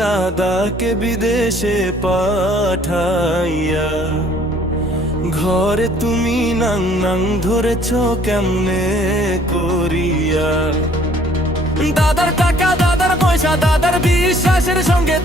দাদাকে বিদেশে পাঠাইয়া, ঘরে তুমি নাং নাং ধরেছ কেমনে করিয়া? দাদার টাকা, দাদার পয়সা, দাদার বিশ্বাসের সঙ্গে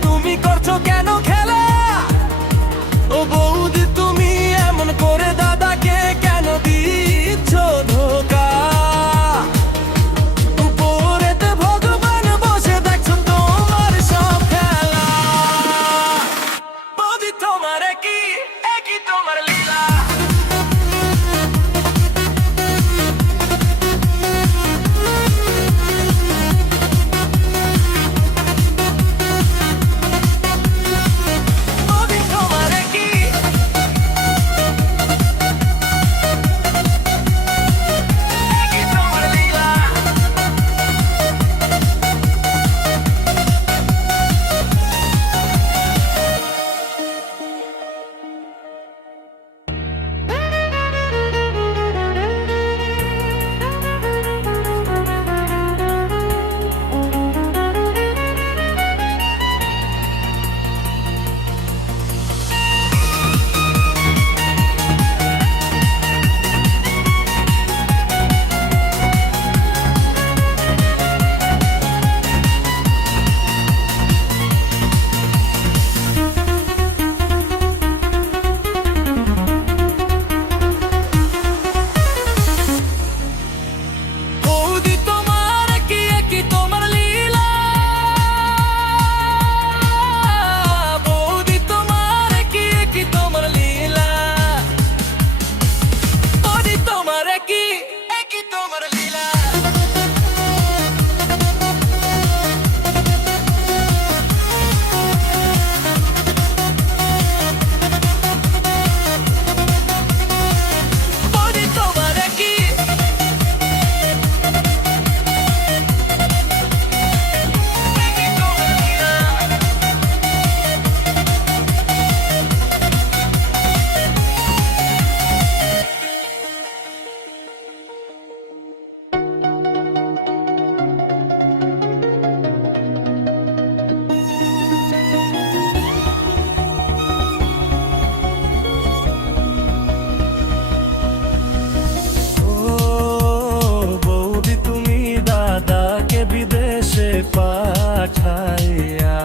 পাঠাইয়া।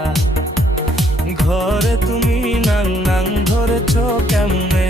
ঘরে তুমি নাং নাং ধরেছ কেমনে